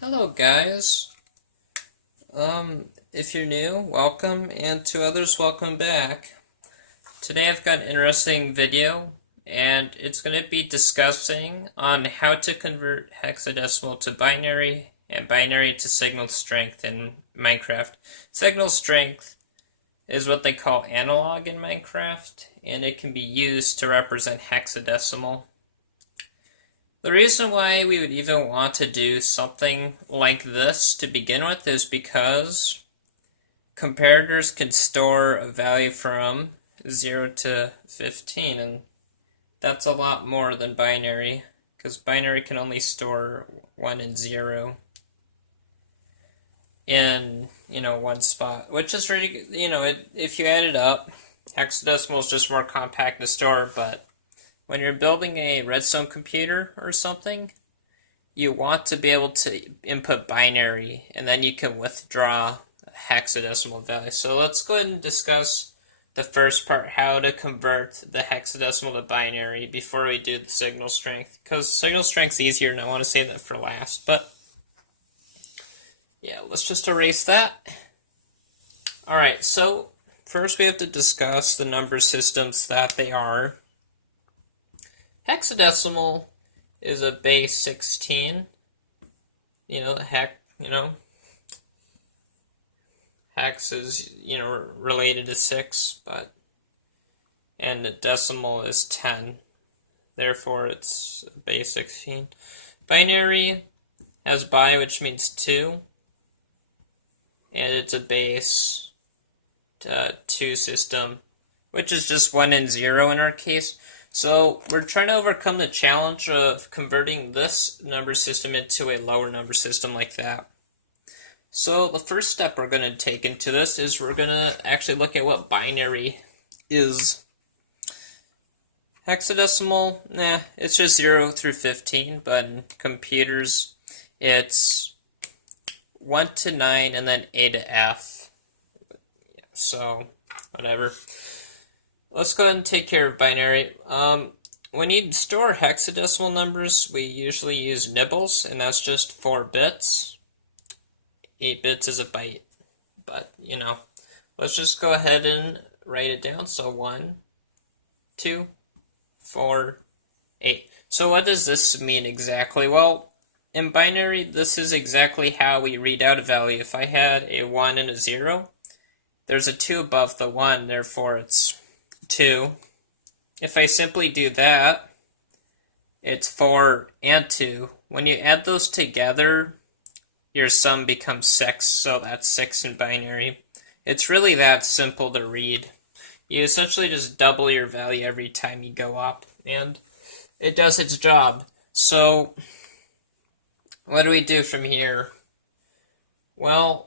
Hello guys. If you're new, welcome, and to others, welcome back. Today I've got an interesting video, and it's going to be discussing on how to convert hexadecimal to binary and binary to signal strength in Minecraft. Signal strength is what they call analog in Minecraft, and it can be used to represent hexadecimal. The reason why we would even want to do something like this to begin with is because comparators can store a value from 0 to 15, and that's a lot more than binary, because binary can only store 1 and 0 in, one spot, which is really, if you add it up, hexadecimal is just more compact to store, but when you're building a redstone computer or something, you want to be able to input binary, and then you can withdraw a hexadecimal value. So let's go ahead and discuss the first part, how to convert the hexadecimal to binary, before we do the signal strength. Because signal strength is easier, and I want to save that for last. But yeah, let's just erase that. Alright, so first we have to discuss the number systems that they are. Hexadecimal is a base 16. Hex is, related to 6, and the decimal is 10. Therefore, it's base 16. Binary has bi, which means 2, and it's a base 2 system, which is just 1 and 0 in our case. So we're trying to overcome the challenge of converting this number system into a lower number system like that. So the first step we're going to take into this is we're going to actually look at what binary is. Hexadecimal, it's just 0 through 15, but in computers it's 1 to 9 and then A to F. So, whatever. Let's go ahead and take care of binary. When you store hexadecimal numbers, we usually use nibbles, and that's just 4 bits. 8 bits is a byte. But, let's just go ahead and write it down. So 1, 2, 4, 8. So what does this mean exactly? Well, in binary, this is exactly how we read out a value. If I had a 1 and a 0, there's a 2 above the 1, therefore it's 2. If I simply do that, it's 4 and 2. When you add those together, your sum becomes 6, so that's 6 in binary. It's really that simple to read. You essentially just double your value every time you go up, and it does its job. So, what do we do from here? Well,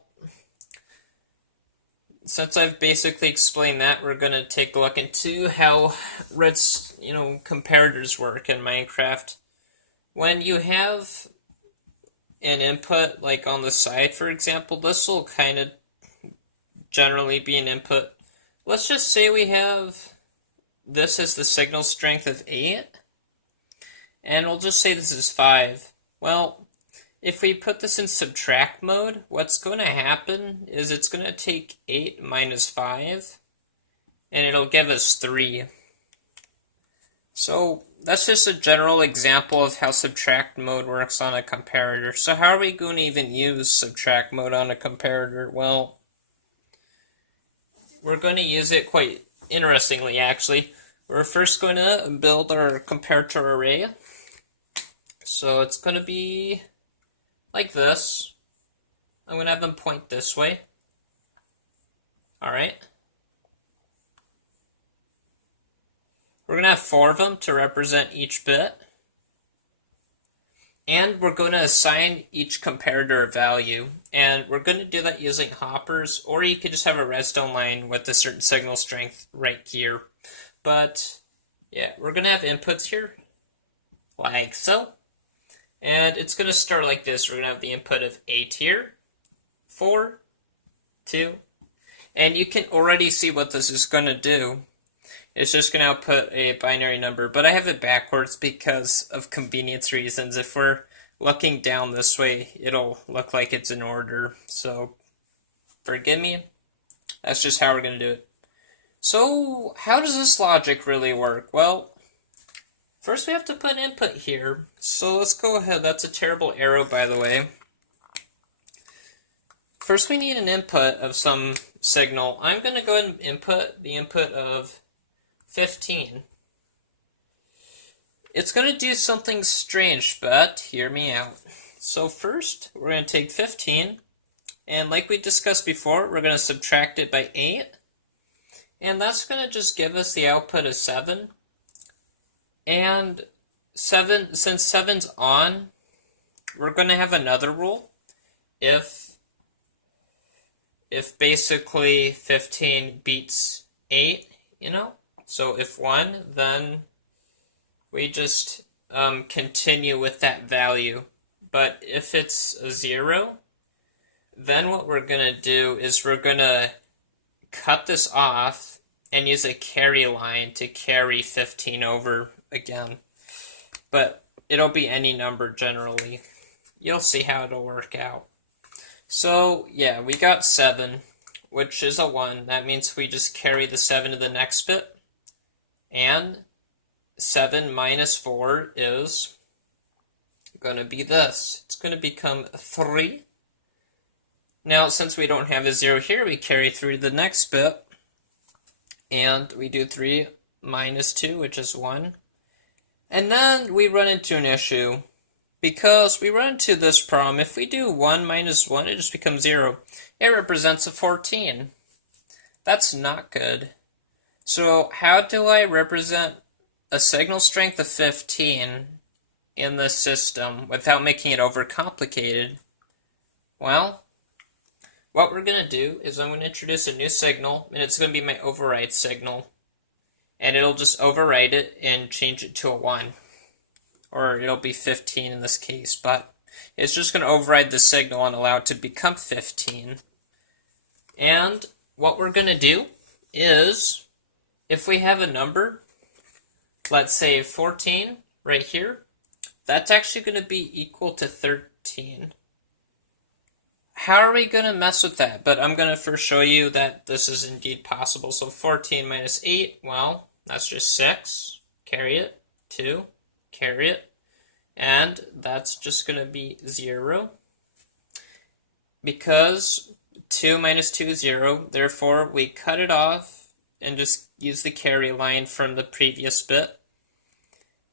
since I've basically explained that, we're going to take a look into how comparators work in Minecraft. When you have an input, like on the side, for example, this will kind of generally be an input. Let's just say we have this as the signal strength of 8, and we'll just say this is 5. Well, if we put this in subtract mode, what's going to happen is it's going to take 8 minus 5, and it'll give us 3. So that's just a general example of how subtract mode works on a comparator. So how are we going to even use subtract mode on a comparator? Well, we're going to use it quite interestingly, actually. We're first going to build our comparator array. So it's going to be like this. I'm going to have them point this way. Alright. We're going to have 4 of them to represent each bit. And we're going to assign each comparator a value. And we're going to do that using hoppers, or you could just have a redstone line with a certain signal strength right here. But, yeah, we're going to have inputs here, like so. And it's going to start like this. We're going to have the input of 8 here, 4, 2, and you can already see what this is going to do. It's just going to output a binary number, but I have it backwards because of convenience reasons. If we're looking down this way, it'll look like it's in order. So forgive me. That's just how we're going to do it. So how does this logic really work? Well, first we have to put input here. So let's go ahead. That's a terrible arrow, by the way. First we need an input of some signal. I'm going to go ahead and input the input of 15. It's going to do something strange, but hear me out. So first, we're going to take 15, and like we discussed before, we're going to subtract it by 8, and that's going to just give us the output of 7. And 7, since 7's on, we're going to have another rule. If basically 15 beats 8, so if 1, then we just continue with that value. But if it's a 0, then what we're going to do is we're going to cut this off and use a carry line to carry 15 over again. But it'll be any number generally. You'll see how it'll work out. So yeah, we got 7, which is a 1. That means we just carry the 7 to the next bit. And 7 minus 4 is going to be this. It's going to become 3. Now, since we don't have a 0 here, we carry 3 to the next bit. And we do 3 minus 2, which is 1. And then we run into an issue. Because we run into this problem. If we do 1 minus 1, it just becomes 0. It represents a 14. That's not good. So how do I represent a signal strength of 15 in this system without making it overcomplicated? Well, what we're going to do is I'm going to introduce a new signal, and it's going to be my override signal. And it'll just override it and change it to a 1. Or it'll be 15 in this case, but it's just going to override the signal and allow it to become 15. And what we're going to do is, if we have a number, let's say 14 right here, that's actually going to be equal to 13. How are we going to mess with that? But I'm going to first show you that this is indeed possible. So 14 minus 8, well, that's just 6. Carry it. 2. Carry it. And that's just going to be 0. Because 2 minus 2 is 0. Therefore, we cut it off and just use the carry line from the previous bit.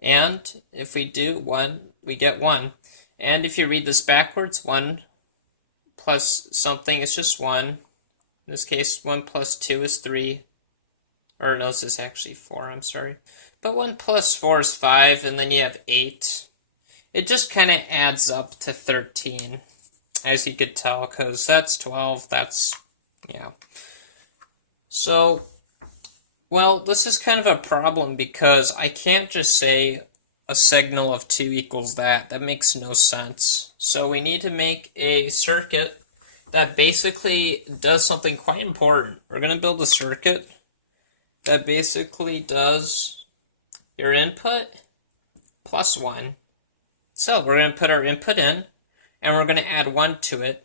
And if we do 1, we get 1. And if you read this backwards, 1 plus something is just 1. In this case, 1 plus 2 is 3. Or no, this is actually 4, I'm sorry. But 1 plus 4 is 5, and then you have 8. It just kind of adds up to 13, as you could tell, because that's 12, that's, yeah. So, well, this is kind of a problem because I can't just say a signal of 2 equals that. That makes no sense. So we need to make a circuit that basically does something quite important. We're going to build a circuit that basically does your input plus 1. So we're going to put our input in, and we're going to add 1 to it.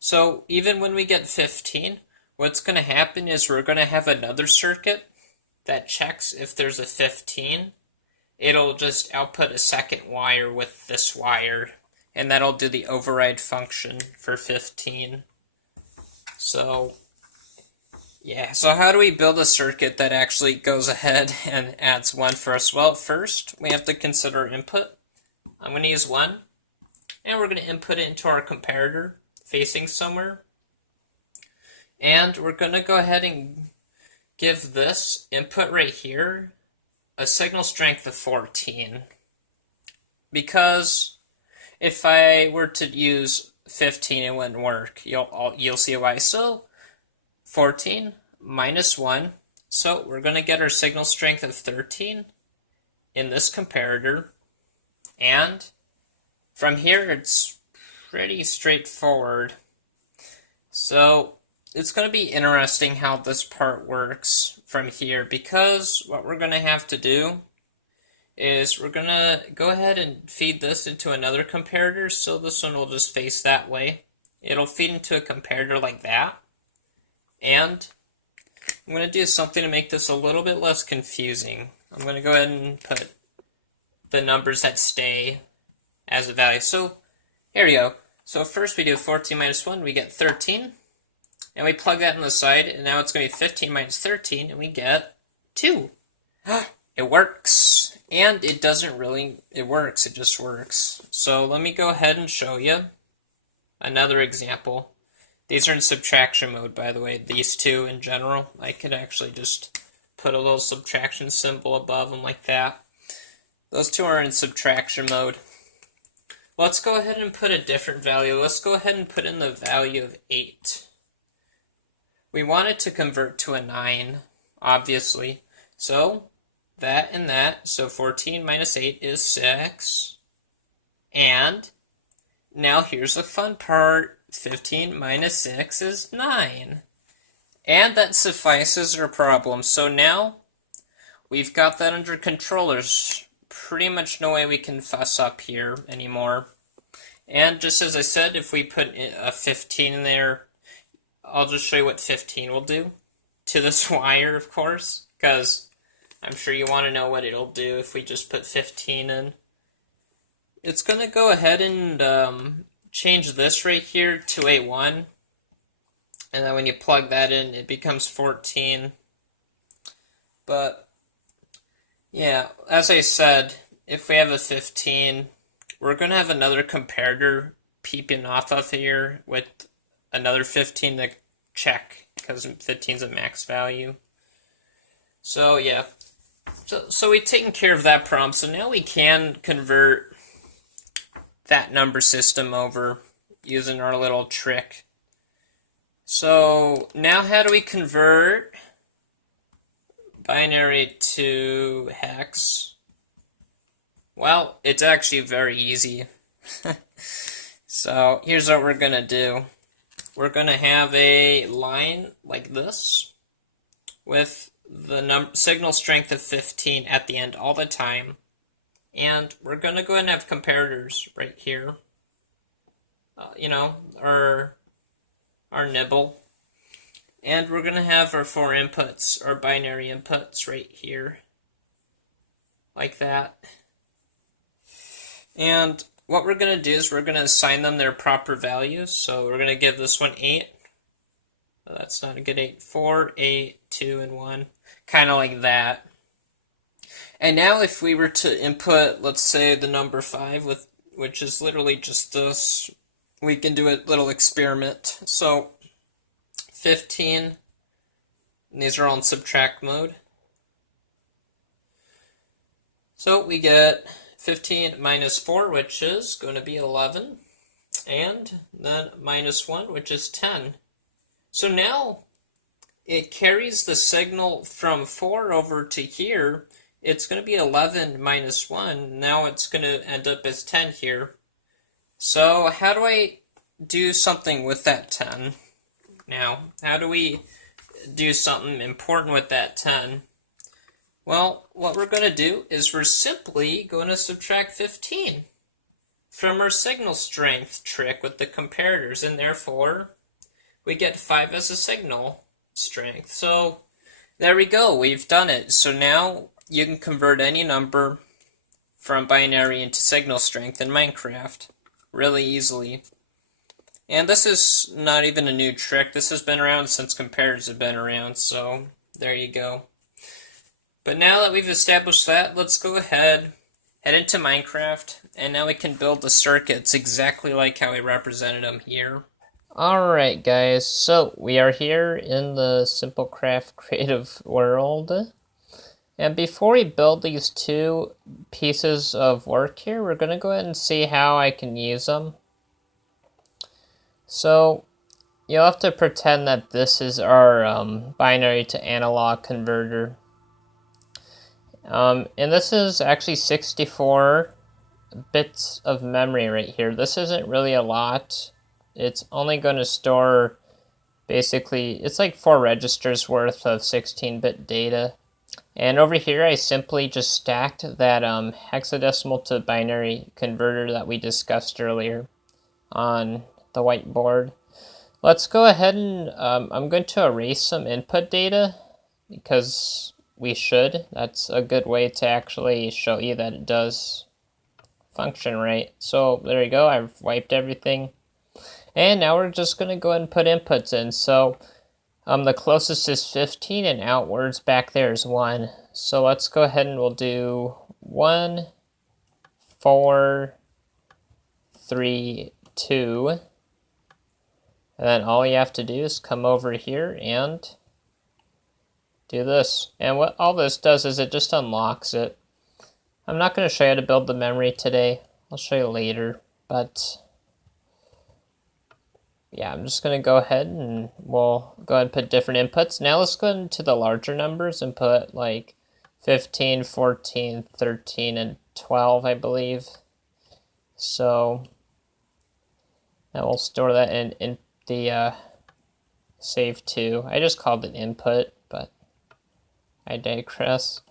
So even when we get 15, what's going to happen is we're going to have another circuit that checks if there's a 15. It'll just output a second wire with this wire, and that'll do the override function for 15. So, yeah, so how do we build a circuit that actually goes ahead and adds 1 for us? Well, first, we have to consider input. I'm going to use 1, and we're going to input it into our comparator facing somewhere. And we're going to go ahead and give this input right here a signal strength of 14. Because if I were to use 15, it wouldn't work. You'll see why. So 14 minus 1. So we're going to get our signal strength of 13 in this comparator. And from here, it's pretty straightforward. So it's going to be interesting how this part works from here, because what we're going to have to do is we're gonna go ahead and feed this into another comparator, so this one will just face that way. It'll feed into a comparator like that. And I'm going to do something to make this a little bit less confusing. I'm going to go ahead and put the numbers that stay as a value. So here we go. So first we do 14 minus 1, we get 13. And we plug that in the side, and now it's going to be 15 minus 13, and we get 2. It works. And it doesn't really, it works, it just works. So let me go ahead and show you another example. These are in subtraction mode, by the way, these two in general. I could actually just put a little subtraction symbol above them like that. Those two are in subtraction mode. Let's go ahead and put a different value. Let's go ahead and put in the value of 8. We want it to convert to a 9, obviously. So that and that, so 14 minus 8 is 6. And now here's the fun part. 15 minus 6 is 9. And that suffices our problem. So now we've got that under control. There's pretty much no way we can fuss up here anymore. And just as I said, if we put a 15 in there, I'll just show you what 15 will do to this wire, of course, because I'm sure you want to know what it'll do if we just put 15 in. It's going to go ahead and change this right here to a 1, and then when you plug that in, it becomes 14. But yeah, as I said, if we have a 15, we're going to have another comparator peeping off of here with another 15 to check, because 15 is a max value. So yeah, so we've taken care of that problem. So now we can convert that number system over using our little trick. So now how do we convert binary to hex? Well, it's actually very easy. So here's what we're going to do. We're going to have a line like this with the signal strength of 15 at the end all the time. And we're going to go ahead and have comparators right here. Our nibble. And we're going to have our 4 inputs, our binary inputs right here. Like that. And what we're going to do is we're going to assign them their proper values. So we're going to give this one 8. Oh, that's not a good 8. 4, 8, 2, and 1. Kind of like that. And now if we were to input, let's say, the number 5, which is literally just this, we can do a little experiment. So 15, and these are all in subtract mode. So we get 15 minus 4, which is going to be 11, and then minus 1, which is 10. So now it carries the signal from 4 over to here. It's going to be 11 minus 1. Now it's going to end up as 10 here. So how do I do something with that 10? Now, how do we do something important with that 10? Well, what we're going to do is we're simply going to subtract 15 from our signal strength trick with the comparators, and therefore we get 5 as a signal strength. So there we go, we've done it. So now you can convert any number from binary into signal strength in Minecraft really easily. And this is not even a new trick. This has been around since comparators have been around, so there you go. But now that we've established that, let's go ahead, head into Minecraft, and now we can build the circuits exactly like how I represented them here. Alright guys, so we are here in the Simplecraft creative world. And before we build these 2 pieces of work here, we're going to go ahead and see how I can use them. So you'll have to pretend that this is our binary to analog converter. And this is actually 64 bits of memory right here. This isn't really a lot. It's only going to store basically, it's like 4 registers worth of 16-bit data. And over here, I simply just stacked that hexadecimal to binary converter that we discussed earlier on the whiteboard. Let's go ahead and I'm going to erase some input data because we should. That's a good way to actually show you that it does function right. So there you go. I've wiped everything. And now we're just going to go ahead and put inputs in. So the closest is 15 and outwards back there is 1. So let's go ahead and we'll do 1, 4, 3, 2. And then all you have to do is come over here and do this. And what all this does is it just unlocks it. I'm not going to show you how to build the memory today. I'll show you later. But yeah, I'm just going to go ahead and we'll go ahead and put different inputs. Now let's go into the larger numbers and put like 15, 14, 13, and 12, I believe. So now we'll store that in the save to. I just called it input, but I digress.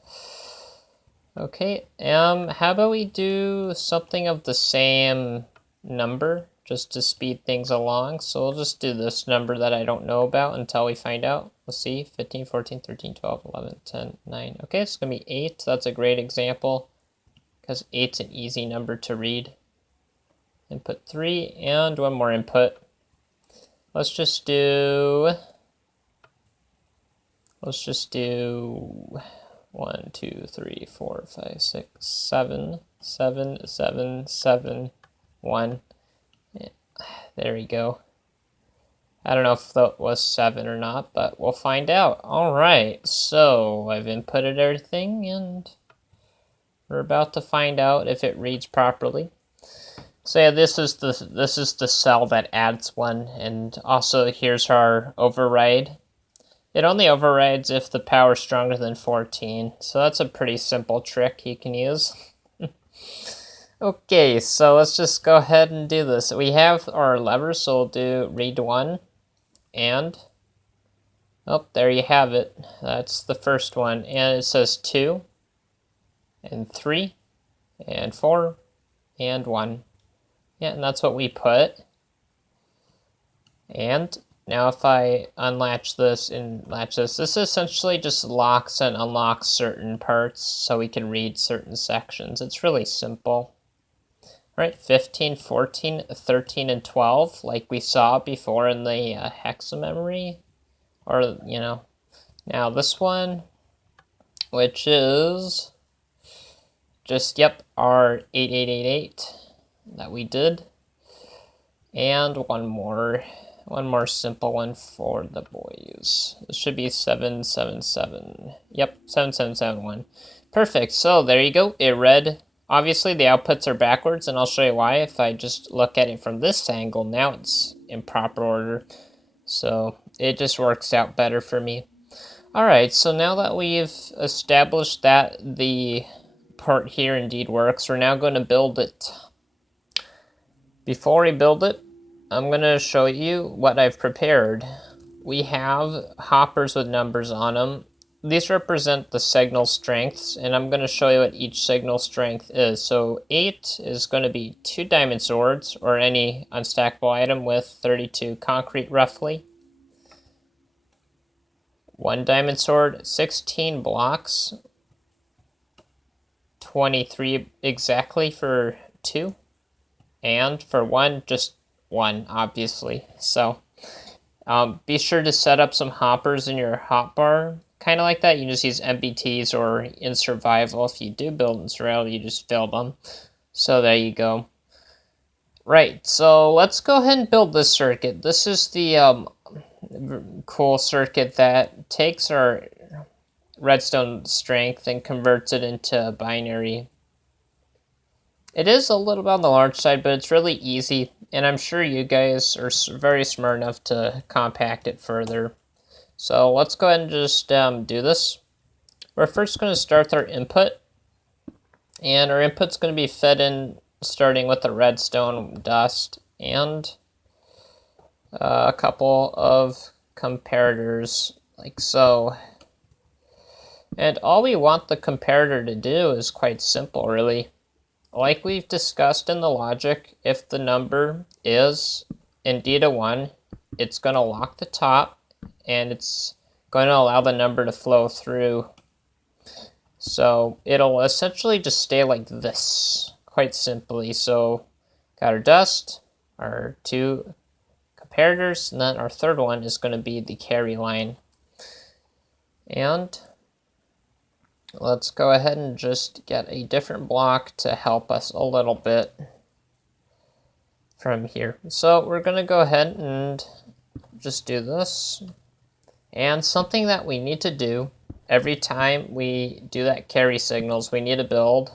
Okay, how about we do something of the same number just to speed things along. So we'll just do this number that I don't know about until we find out. Let's see, 15, 14, 13, 12, 11, 10, 9. Okay, it's going to be 8. That's a great example because 8's an easy number to read. Input 3 and one more input. Let's just do 1, 2, 3, 4, 5, 6, 7, 7, 7, 7, 1. Yeah, there we go. I don't know if that was 7 or not, but we'll find out. All right, so I've inputted everything, and we're about to find out if it reads properly. So yeah, this is the cell that adds 1, and also here's our override. It only overrides if the power is stronger than 14, so that's a pretty simple trick you can use. Okay, so let's just go ahead and do this. We have our levers, so we'll do read 1, and, oh, there you have it. That's the first one, and it says 2, and 3, and 4, and 1. Yeah, and that's what we put. And now if I unlatch this and latch this, this essentially just locks and unlocks certain parts so we can read certain sections. It's really simple. All right, 15, 14, 13, and 12, like we saw before in the hexa memory. Or, you know, now this one, which is just, yep, our 8888 that we did. And one more simple one for the boys. This should be 777. Yep, 7771. Perfect. So there you go. It read. Obviously, the outputs are backwards, and I'll show you why. If I just look at it from this angle, now it's in proper order. So it just works out better for me. All right, so now that we've established that the part here indeed works, we're now going to build it. Before we build it, I'm going to show you what I've prepared. We have hoppers with numbers on them. These represent the signal strengths, and I'm going to show you what each signal strength is. So 8 is going to be 2 diamond swords, or any unstackable item with 32 concrete roughly. 1 diamond sword, 16 blocks, 23 exactly for 2, and for 1, just 1, obviously. So be sure to set up some hoppers in your hotbar. Kind of like that, you just use MBTs, or in survival, if you do build in survival, you just fill them. So there you go. Right, so let's go ahead and build this circuit. This is the cool circuit that takes our redstone strength and converts it into binary. It is a little bit on the large side, but it's really easy, and I'm sure you guys are very smart enough to compact it further. So let's go ahead and just do this. We're first going to start with our input, and our input's going to be fed in starting with the redstone dust and a couple of comparators like so. And all we want the comparator to do is quite simple, really. Like we've discussed in the logic, if the number is indeed a 1, it's going to lock the top, and it's going to allow the number to flow through. So it'll essentially just stay like this, quite simply. So got our dust, our two comparators, and then our third one is going to be the carry line. And let's go ahead and just get a different block to help us a little bit from here. So we're going to go ahead and just do this. And something that we need to do every time we do that carry signals, we need to build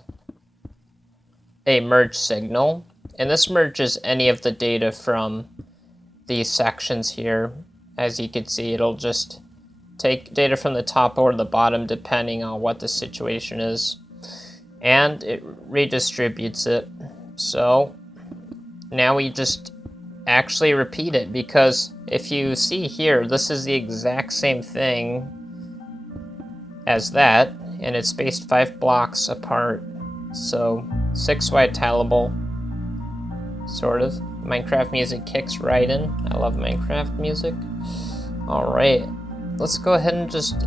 a merge signal. And this merges any of the data from these sections here. As you can see, it'll just take data from the top or the bottom depending on what the situation is. And it redistributes it. So now we just actually repeat it, because if you see here, this is the exact same thing as that, and it's spaced 5 blocks apart. So 6 wide tileable, sort of. Minecraft music kicks right in. I love Minecraft music. Alright, let's go ahead and just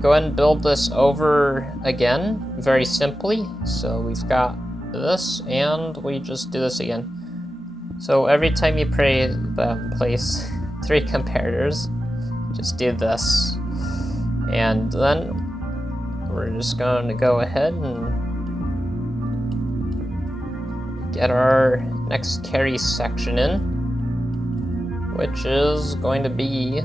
go ahead and build this over again, very simply. So we've got this, and we just do this again. So every time you place 3 comparators, just do this. And then we're just going to go ahead and get our next carry section in, which is going to be,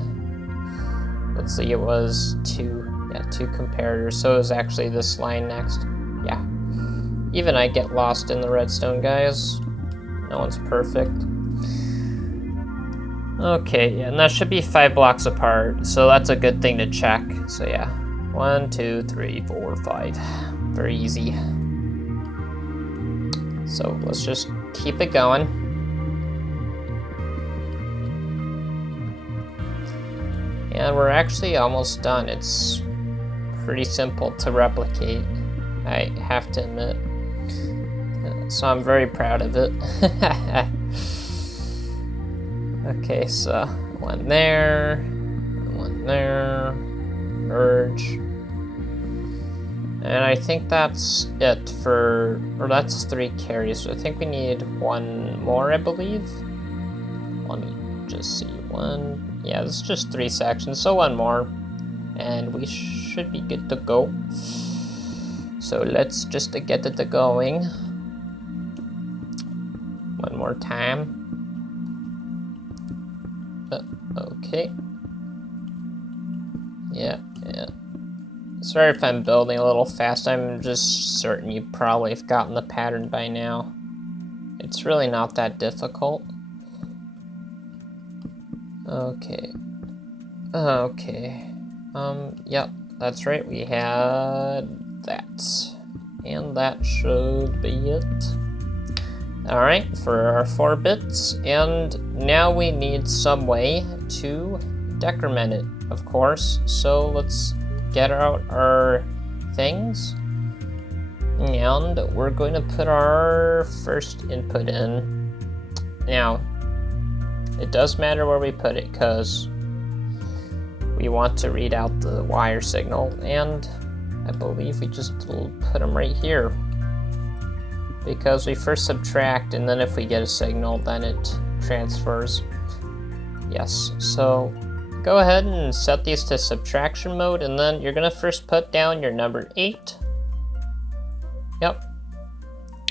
let's see, it was 2 comparators, so it was actually this line next. Yeah, even I get lost in the redstone, guys. No one's perfect. Okay, yeah, and that should be 5 blocks apart, so that's a good thing to check. So yeah, 1, 2, 3, 4, 5. Very easy. So let's just keep it going. And we're actually almost done. It's pretty simple to replicate, I have to admit. So I'm very proud of it. Okay, so 1 there, 1 there, merge. And I think that's it for, or that's 3 carries. So I think we need 1 more, I believe. Let me just see, 1. Yeah, this is just 3 sections, so 1 more. And we should be good to go. So let's just get it going. 1 more time. Okay. Yeah. Sorry if I'm building a little fast. I'm just certain you probably have gotten the pattern by now. It's really not that difficult. Okay. Yep, that's right. We had that. And that should be it. Alright, for our 4 bits, and now we need some way to decrement it, of course. So let's get out our things, and we're going to put our first input in. Now, it does matter where we put it, because we want to read out the wire signal, and I believe we just put them right here. Because we first subtract, and then if we get a signal, then it transfers. Yes, so go ahead and set these to subtraction mode, and then you're gonna first put down your number 8. Yep.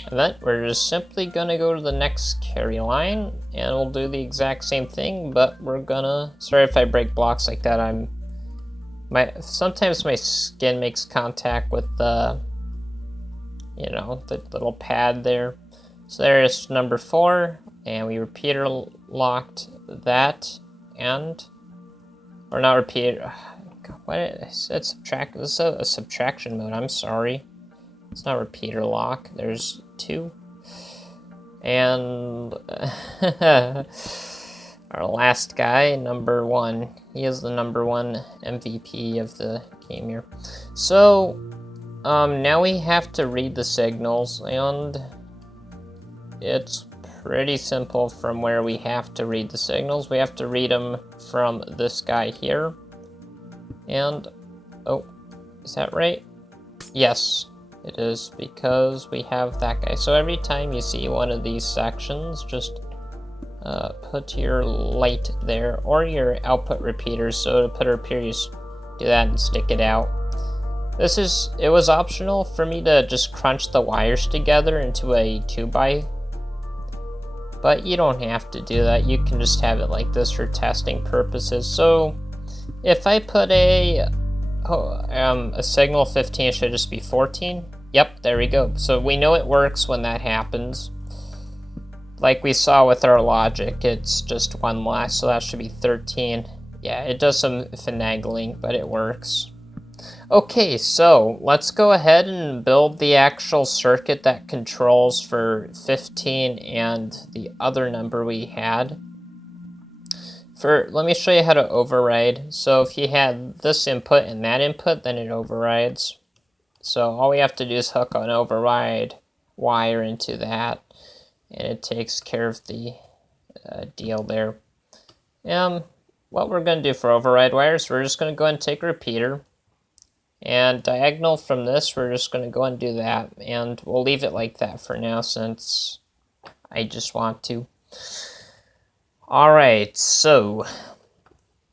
And then we're just simply gonna go to the next carry line, and we'll do the exact same thing, but we're gonna, sorry if I break blocks like that, sometimes my skin makes contact with the, you know, the little pad there. So there's number 4, and we repeater locked that, and, or not repeater, what I said subtract, this is a subtraction mode, I'm sorry. It's not repeater lock, there's 2. And, our last guy, number 1. He is the number 1 MVP of the game here. So, now we have to read the signals, and it's pretty simple from where we have to read the signals. We have to read them from this guy here. And, oh, is that right? Yes, it is, because we have that guy. So every time you see one of these sections, just put your light there, or your output repeater. So to put a repeater, you do that and stick it out. It was optional for me to just crunch the wires together into a 2x, but you don't have to do that. You can just have it like this for testing purposes. So if I put a signal 15, it should just be 14. Yep, there we go. So we know it works when that happens. Like we saw with our logic, it's just one less, so that should be 13. Yeah, it does some finagling, but it works. Okay, so let's go ahead and build the actual circuit that controls for 15 and the other number we had. Let me show you how to override. So if you had this input and that input, then it overrides. So all we have to do is hook an override wire into that, and it takes care of the deal there. What we're going to do for override wires, we're just going to go ahead and take a repeater, and diagonal from this, we're just going to go and do that, and we'll leave it like that for now since I just want to. Alright, so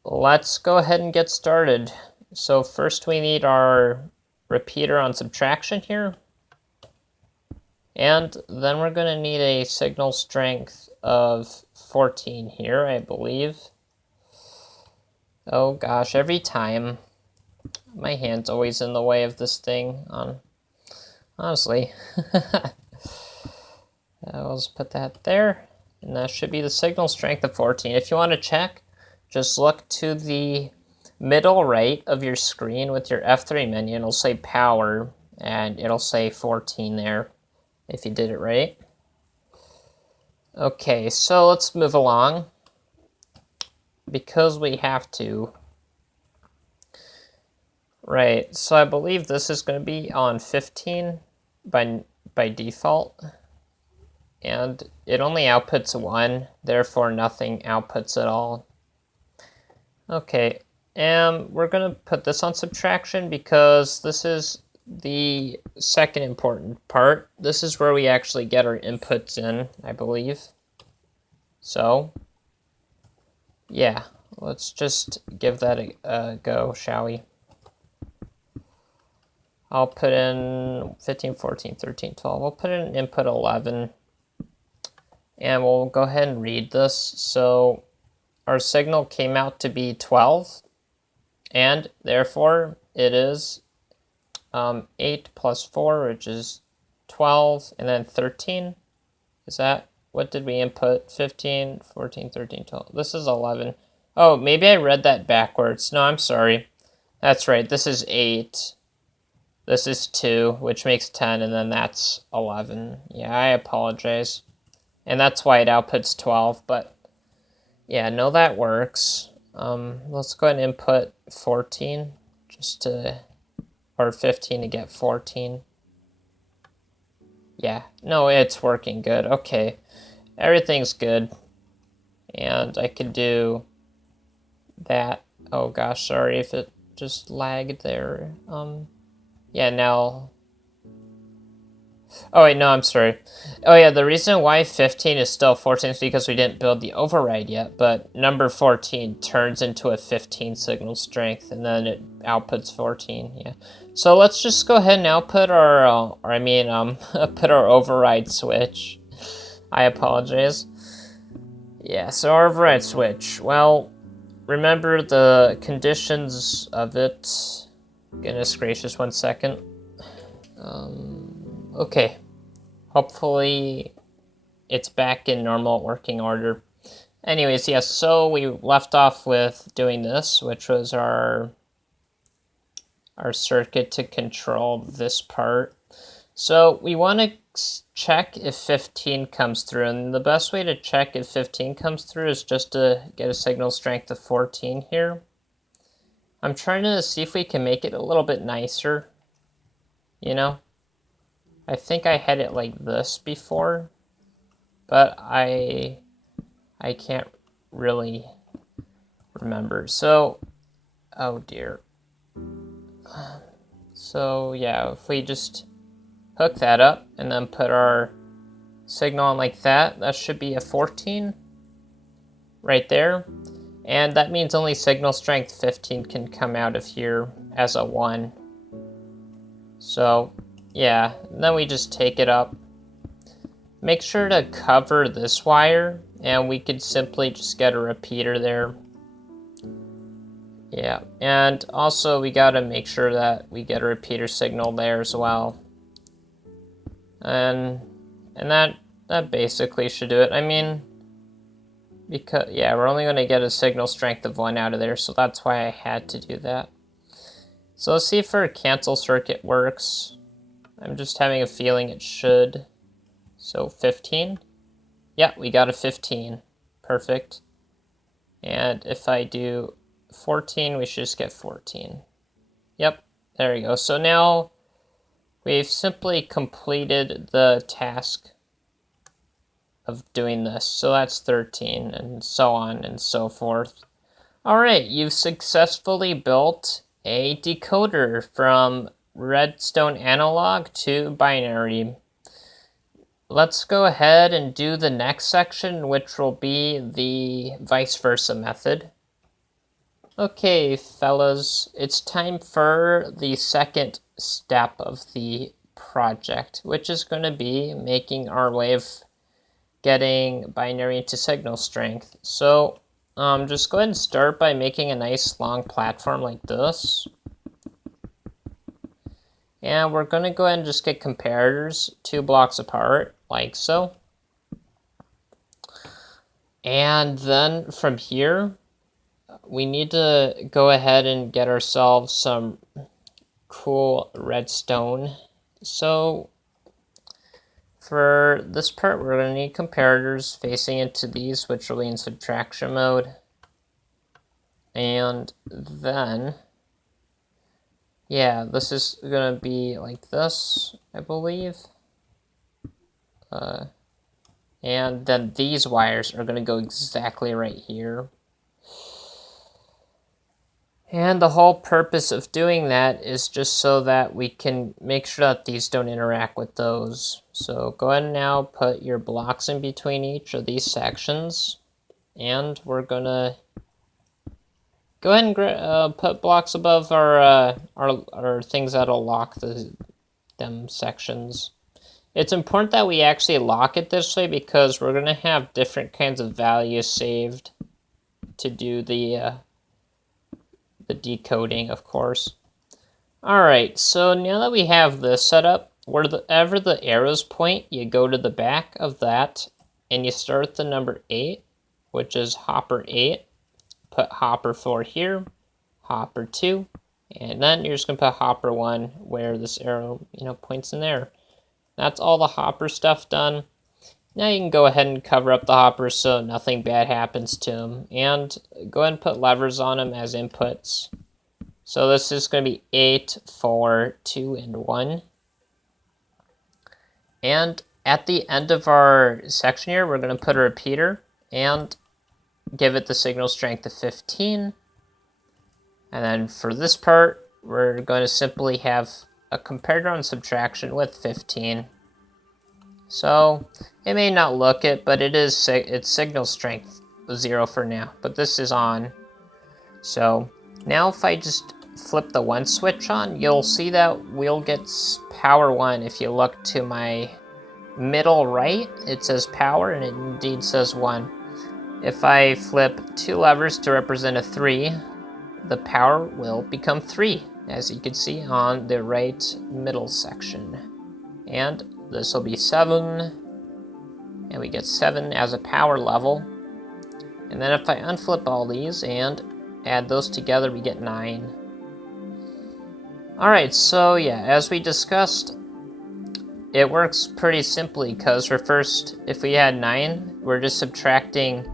let's go ahead and get started. So first we need our repeater on subtraction here, and then we're going to need a signal strength of 14 here, I believe. Oh gosh, every time. My hand's always in the way of this thing, honestly. I'll just put that there, and that should be the signal strength of 14. If you want to check, just look to the middle right of your screen with your F3 menu, and it'll say power, and it'll say 14 there, if you did it right. Okay, so let's move along, because we have to. Right, so I believe this is going to be on 15 by default, and it only outputs 1, therefore nothing outputs at all. Okay, and we're going to put this on subtraction because this is the second important part. This is where we actually get our inputs in, I believe. So, yeah, let's just give that a go, shall we? I'll put in 15, 14, 13, 12. We'll put in input 11. And we'll go ahead and read this. So our signal came out to be 12. And therefore, it is 8 plus 4, which is 12. And then 13. Is that, what did we input? 15, 14, 13, 12. This is 11. Oh, maybe I read that backwards. No, I'm sorry. That's right. This is 8. This is 2, which makes 10, and then that's 11. Yeah, I apologize. And that's why it outputs 12, but yeah, no, that works. Let's go ahead and input 14, or 15 to get 14. Yeah, no, it's working good. Okay, everything's good. And I could do that. Oh gosh, sorry if it just lagged there. Yeah, now... Oh, wait, no, I'm sorry. Oh, yeah, the reason why 15 is still 14 is because we didn't build the override yet, but number 14 turns into a 15 signal strength, and then it outputs 14, yeah. So let's just go ahead and output our, put our override switch. I apologize. Yeah, so our override switch. Well, remember the conditions of it. Goodness gracious, 1 second. Okay. Hopefully it's back in normal working order. Anyways, yes, so we left off with doing this, which was our circuit to control this part. So we want to check if 15 comes through. And the best way to check if 15 comes through is just to get a signal strength of 14 here. I'm trying to see if we can make it a little bit nicer, you know? I think I had it like this before, but I can't really remember. So, oh dear. So yeah, if we just hook that up and then put our signal on like that, that should be a 14 right there. And that means only signal strength 15 can come out of here as a 1. So yeah, and then we just take it up. Make sure to cover this wire, and we could simply just get a repeater there. Yeah, and also we gotta make sure that we get a repeater signal there as well. And that basically should do it. I mean, because, yeah, we're only gonna get a signal strength of 1 out of there, so that's why I had to do that. So let's see if our cancel circuit works. I'm just having a feeling it should. So 15. Yeah, we got a 15. Perfect. And if I do 14, we should just get 14. Yep, there we go. So now we've simply completed the task of doing this. So that's 13, and so on and so forth. All right, you've successfully built a decoder from redstone analog to binary. Let's go ahead and do the next section, which will be the vice versa method. Okay, fellas, it's time for the second step of the project, which is going to be making our way of getting binary into signal strength. So just go ahead and start by making a nice long platform like this. And we're going to go ahead and just get comparators 2 blocks apart, like so. And then from here, we need to go ahead and get ourselves some cool redstone. So for this part, we're going to need comparators facing into these, which will be in subtraction mode. And then, yeah, this is going to be like this, I believe. And then these wires are going to go exactly right here. And the whole purpose of doing that is just so that we can make sure that these don't interact with those. So go ahead and now put your blocks in between each of these sections. And we're going to go ahead and put blocks above our things that'll lock them sections. It's important that we actually lock it this way because we're going to have different kinds of values saved to do the decoding, of course. Alright, so now that we have this set up, wherever the arrows point, you go to the back of that, and you start the number 8, which is hopper 8. Put hopper 4 here, hopper 2, and then you're just going to put hopper 1 where this arrow, points in there. That's all the hopper stuff done. Now you can go ahead and cover up the hoppers so nothing bad happens to them. And go ahead and put levers on them as inputs. So this is going to be 8, 4, 2, and 1. And at the end of our section here, we're going to put a repeater and give it the signal strength of 15. And then for this part, we're going to simply have a comparator on subtraction with 15. So it may not look it, but it's signal strength 0 for now. But this is on. So now if I just flip the 1 switch on, you'll see that we'll get power 1. If you look to my middle right, it says power, and it indeed says 1. If I flip 2 levers to represent a 3, the power will become 3, as you can see on the right middle section. And this will be 7, and we get 7 as a power level. And then if I unflip all these and add those together, we get 9. Alright, so yeah, as we discussed, it works pretty simply because if we had 9, we're just subtracting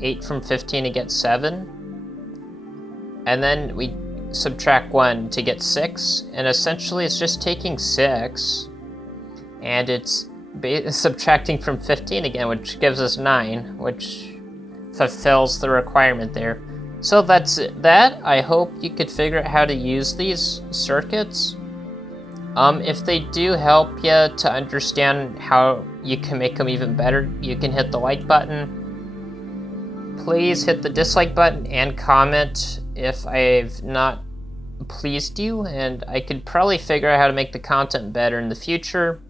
8 from 15 to get 7. And then we subtract 1 to get 6. And essentially it's just taking 6 and it's subtracting from 15 again, which gives us 9, which fulfills the requirement there. So that's that. I hope you could figure out how to use these circuits. If they do help you to understand how you can make them even better, you can hit the like button. Please hit the dislike button and comment if I've not pleased you, and I could probably figure out how to make the content better in the future.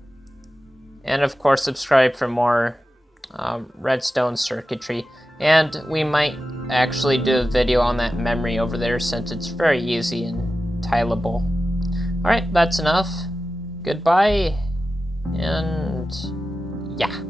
And of course, subscribe for more redstone circuitry. And we might actually do a video on that memory over there since it's very easy and tileable. Alright, that's enough. Goodbye, and yeah.